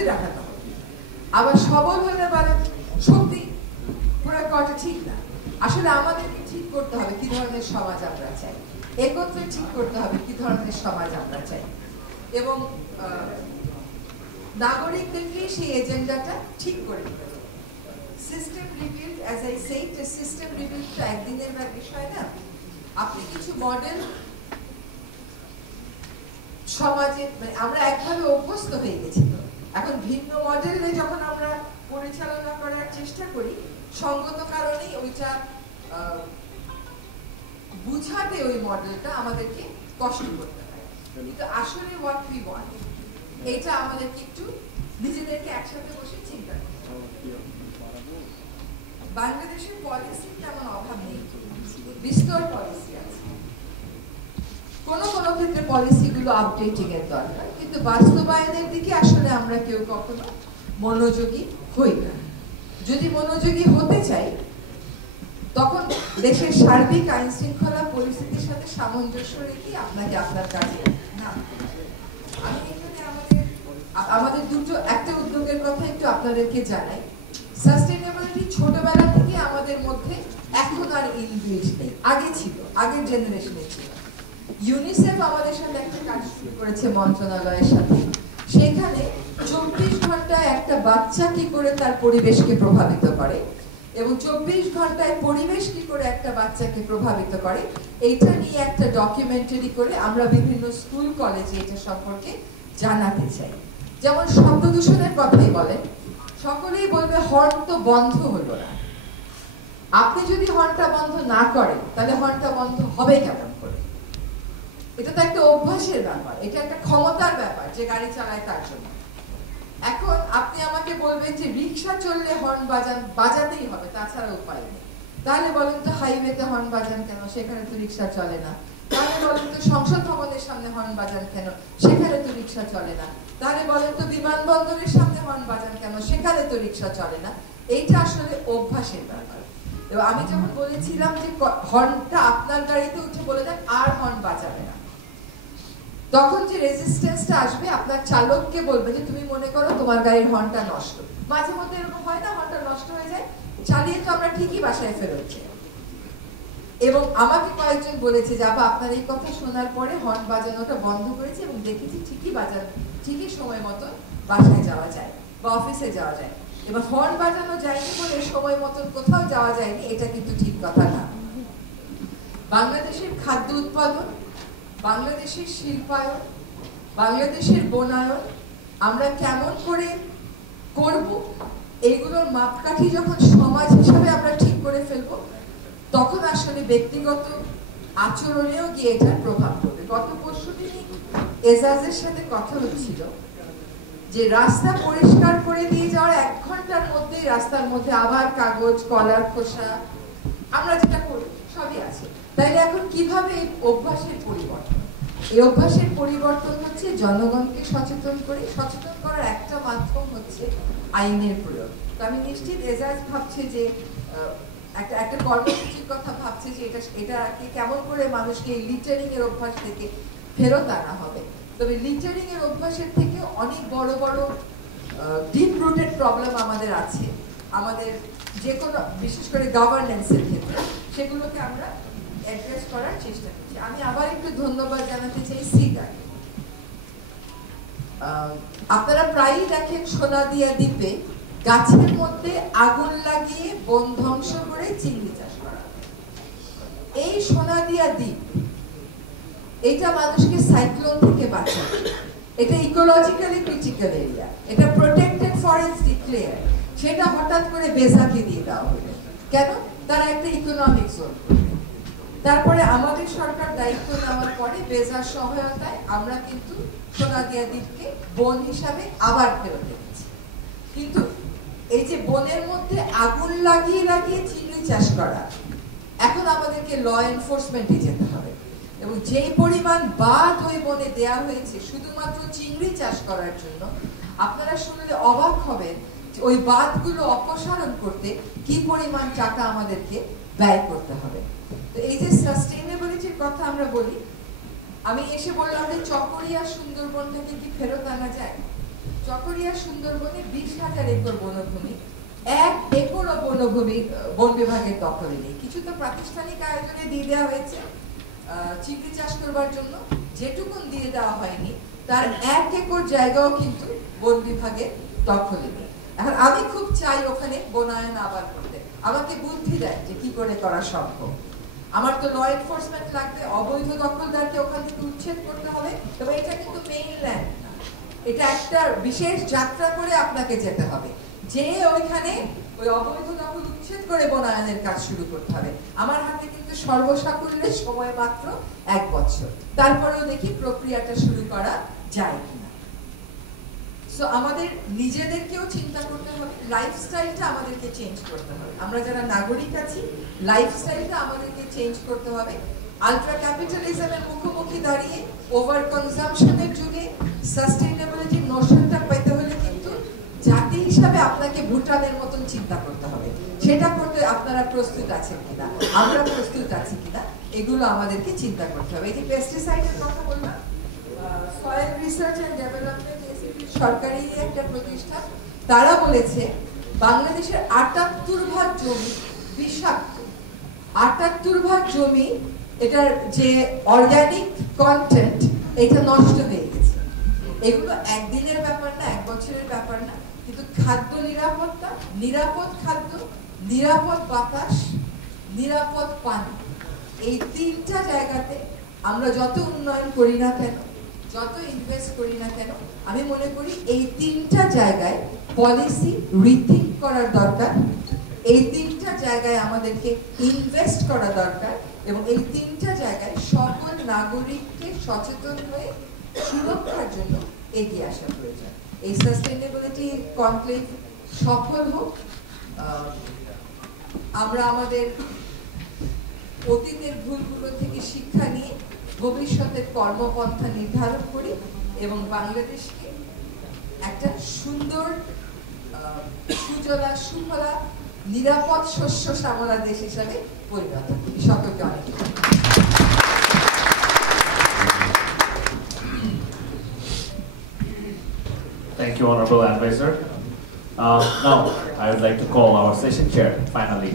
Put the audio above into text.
শক্তি দেখাতে হবে। আবার সবল হলে পারে শক্তি প্রয়োগ করাটা ঠিক না। আসলে আমাদেরকে ঠিক করতে হবে কি ধরনের সমাজ আমরা চাই, একত্রে ঠিক করতে হবে কি ধরনের সমাজ আমরা চাই, এবং নাগরিকদেরকে সেই এজেন্ডাটা ঠিক করে দিতে হবে। System rebuild, as I said, system rebuild তো একদিনের বিষয় না। আপনি কিছু মডেল সমাজে, মানে আমরা একভাবে অভ্যস্ত হয়ে গেছি, তো এখন ভিন্ন মডেলে যখন আমরা পরিচালনা করার চেষ্টা করি, সঙ্গত কারণেই ওইটা বুঝাতে ওই মডেলটা আমাদেরকে কষ্ট করতে হয়। কিন্তু আসলে হোয়াট উই ওয়ান্ট, এটা আমাদেরকে একটু নিজেদেরকে একসাথে বসে চিন্তা করতে হবে। বাংলাদেশের পলিসির তেমন অভাব নেই, বিস্তর পলিসি আছে। কোনো কোনো ক্ষেত্রে পলিসিগুলো আপডেটিং এর দরকার, কিন্তু বাস্তবায়নের দিকে আসলে আমরা কেউ কখনো মনোযোগী হই না। যদি মনোযোগী হতে চাই, তখন দেশের সার্বিক আইন শৃঙ্খলা পরিস্থিতির সাথে সামঞ্জস্য রেখে আপনাকে আপনার কাজে নামতে হবে। আমি এখানে আমাদের একটা উদ্যোগের কথা একটু আপনাদেরকে জানাই। সাস্টেইনেবিলিটি ছোটবেলা থেকে আমাদের মধ্যে এখন আর ইনবিল্ট নেই, আগে ছিল, আগের জেনারেশনে ছিল। ইউনিসেফ আমাদের সাথে একটা কাজ শুরু করেছে মন্ত্রণালয়ের সাথে, সেখানে 24 ঘন্টায় একটা বাচ্চা কি করে তার পরিবেশকে প্রভাবিত করে এবং 24 ঘন্টায় পরিবেশ কি করে একটা বাচ্চাকে প্রভাবিত করে, এইটা নিয়ে একটা ডকুমেন্টারি করে আমরা বিভিন্ন স্কুল কলেজে এটা সম্পর্কে জানাতে চাই। যেমন শব্দ দূষণের কথাই বলেন, সকলেই বলবে হর্ন তো বন্ধ হলো না। আপনি যদি হর্নটা বন্ধ না করেন, তাহলে হর্নটা বন্ধ হবে কেমন করে? এটা তো একটা অভ্যাসের ব্যাপার, এটা একটা ক্ষমতার ব্যাপার যে গাড়ি চালায় তার জন্য। এখন আপনি আমাকে বলবেন যে রিক্সা চললে হর্ন বাজাতেই হবে, তাছাড়া উপায় নেই। তাহলে বলেন তো হাইওয়েতে হর্ন বাজান কেন, সেখানে তো রিক্সা চলে না। তাহলে বলেন তো সংসদ ভবনের সামনে হর্ন বাজান কেন, সেখানে তো রিক্সা চলে না। তাহলে বলেন তো বিমানবন্দরের সামনে হর্ন বাজান কেন, সেখানে তো রিক্সা চলে না। এইটা আসলে অভ্যাসের ব্যাপার। এবং আমি যখন বলেছিলাম যে হর্নটা আপনার গাড়িতে উঠে বলে দেন আর হর্ন বাজাবে না, তখন যে রেজিস্ট্যান্সটা আসবে, আপনার চালককে বলবে যে তুমি মনে করো তোমার গাড়ির হর্নটা নষ্ট। মাঝে মধ্যে এরকম হয় না, হর্নটা নষ্ট হয়ে যায়, চালিয়ে তো আমরা ঠিকই বাসায় ফেরোচ্ছি। এবং আমাকে কয়েকজন বলেছে যে আপা আপনার এই কথা শোনার পরে হর্ন বাজানোটা বন্ধ করেছি এবং দেখেছি ঠিকই সময় মতো বাসায় যাওয়া যায় বা অফিসে যাওয়া যায়। এবার হর্ন বাজানো যায়নি বলে সময় মতো কোথাও যাওয়া যায়নি, এটা কিন্তু ঠিক কথা না। বাংলাদেশের খাদ্য উৎপাদন, বাংলাদেশের শিল্পায়ন, বাংলাদেশের বনায়ন আমরা কেমন করে করব, এইগুলোর মাপকাঠি যখন সমাজ হিসাবে আমরা ঠিক করে ফেলবো, তখন আসলে ব্যক্তিগত আচরণেও গিয়ে এটার প্রভাব পড়বে। গত পরশুদিনই এজাজের সাথে কথা হচ্ছিল যে রাস্তা পরিষ্কার করে দিয়ে যাওয়ার 1 ঘন্টার মধ্যেই রাস্তার মধ্যে আবার কাগজ, কলার খোসা, আমরা যেটা করি সবই আছে। তাইলে এখন কিভাবে এই অভ্যাসের পরিবর্তন? এই অভ্যাসের পরিবর্তন হচ্ছে জনগণকে সচেতন করার একটা মাধ্যম হচ্ছে আইনের প্রয়োগ। তো আমি নিশ্চিত এজাজ ভাবছে যে একটা কর্মসূচির কথা ভাবছে যে এটাকে কেমন করে মানুষকে লিটারিং এর অভ্যাস থেকে ফেরত আনা হবে। তবে লিটারিং এর অভ্যাসের থেকে অনেক বড় বড় ডিপ রুটেড প্রবলেম আমাদের আছে, আমাদের যে কোনো, বিশেষ করে গভর্নেন্সের ক্ষেত্রে, সেগুলোকে আমরা অ্যাড্রেস করার চেষ্টা করছি। আমি আবার একটু ধন্যবাদ জানাতে চাই সিগার। আপনারা প্রায়ই দেখেন সোনাদিয়া দ্বীপে গাছের মধ্যে আগুন লাগিয়ে বন ধ্বংস করে চিংড়ি চাষ করা। এই সোনাদিয়া দ্বীপ, এটা মানুষকে সাইক্লোন থেকে বাঁচাবে, এটা ইকোলজিক্যালি ক্রিটিক্যাল এরিয়া, এটা প্রোটেক্টেড ফরেস্ট ডিক্লেয়ার, সেটা হঠাৎ করে বেসাকে দিয়ে দেওয়া হলো কেন? তারা একটা ইকোনমিক জোন করবে। তারপরে আমাদের সরকার দায়িত্ব নেওয়ার পরে বেজার সহায়তায় আমরা কিন্তু সোনাদিয়া দ্বীপকে বন হিসাবে আবার ফেরত এনেছি। কিন্তু এই যে বনের মধ্যে আগুন লাগিয়ে লাগিয়ে চিংড়ি চাষ করা, এখন আমাদেরকে ল এনফোর্সমেন্টে যেতে হবে এবং যেই পরিমাণ বাঁধ ওই বনে দেয়া হয়েছে শুধুমাত্র চিংড়ি চাষ করার জন্য, আপনারা শুনলে অবাক হবেন ওই বাঁধগুলো অপসারণ করতে কি পরিমাণ টাকা আমাদেরকে ব্যয় করতে হবে। তো এই যে সাস্টেইনেবিলিটির কথা আমরা বলি, আমি এসে বললাম যে চকরিয়া সুন্দরবনটাকে কি ফেরত আনা যায়? চকরিয়া সুন্দরবনে 20,000 একর বনভূমি, 1 একরও বনভূমি বন বিভাগের দখলে নেই। কিছু তো প্রাতিষ্ঠানিক আয়োজনে দিয়ে দেওয়া হয়েছে চিংড়ি চাষ করবার জন্য, যেটুকুন দিয়ে দেওয়া হয়নি তার 1 একর জায়গাও কিন্তু বন বিভাগের দখলে নেই। এখন আমি খুব চাই ওখানে বনায়ন আবার করতে, আমাকে বুদ্ধি দেয় যে কি করে করা সম্ভব। আমার তো ল এনফোর্সমেন্ট লাগবে, অবৈধ দখলদারকে ওখান থেকে উচ্ছেদ করতে হবে। তবে এটা কিন্তু মেইনল্যান্ড না, এটা একটা বিশেষ যাত্রা করে আপনাকে যেতে হবে, যে ওইখানে ওই অবৈধ দখল উচ্ছেদ করে বনায়নের কাজ শুরু করতে হবে। আমার হাতে কিন্তু সর্বসাকুল্যের সময় মাত্র 1 বছর, তারপরেও দেখি প্রক্রিয়াটা শুরু করা যায় কিনা। সো আমাদের নিজেদেরকেও চিন্তা করতে হবে, লাইফস্টাইলটা আমাদেরকে চেঞ্জ করতে হবে। আমরা যারা নাগরিক আছি, লাইফস্টাইলটা আমাদেরকে চেঞ্জ করতে হবে। আলট্রা ক্যাপিটালিজমের মুখোমুখি দাঁড়িয়ে ওভার কনজাম্পশনের যুগে সাস্টেইনেবিলিটির নোশনটা পেতে হলে কিন্তু জাতি হিসাবে আপনাকে ভুটানের মতন চিন্তা করতে হবে। সেটা করতে আপনারা প্রস্তুত আছেন কিনা, আমরা প্রস্তুত আছি কিনা, এগুলো আমাদেরকে চিন্তা করতে হবে। এই যে পেস্টিসাইডের কথা বললাম, সয়েল রিসার্চ এন্ড ডেভেলপমেন্ট সরকারি একটা প্রতিষ্ঠান, তারা বলেছে বাংলাদেশের 78% জমি বিষাক্ত। 78% জমি, এটার যে অর্গানিক কন্টেন্ট এটা নষ্ট হয়ে গেছে। এগুলো একদিনের ব্যাপার না, 1 বছরের ব্যাপার না, কিন্তু খাদ্য নিরাপত্তা, নিরাপদ খাদ্য, নিরাপদ বাতাস, নিরাপদ পানি, এই 3টা জায়গাতে আমরা যত উন্নয়ন করি না কেন, যত ইনভেস্ট করি না কেন, আমি মনে করি এই 3টা জায়গায় পলিসি রিথিঙ্ক করার দরকার। এই 3টা জায়গায় আমাদেরকে ইনভেস্ট করা দরকার, এবং এই 3টা জায়গায় সকল নাগরিককে সচেতন হয়ে সুরক্ষার জন্য এগিয়ে আসা প্রয়োজন। এই সাস্টেইনেবিলিটি কনক্লেভ সফল হোক, আমরা আমাদের অতীতের ভুলগুলো থেকে শিক্ষা নিয়ে ভবিষ্যতের কর্মপন্থা নির্ধারণ করি এবং বাংলাদেশকে একটা সুন্দর, সুজলা সুফলা, নিরাপদ শস্য শ্যামলা দেশ হিসাবে পরিণত করি। সকলকে অনেক Thank you, Honorable Advisor. Now, I would like to call our session chair, finally.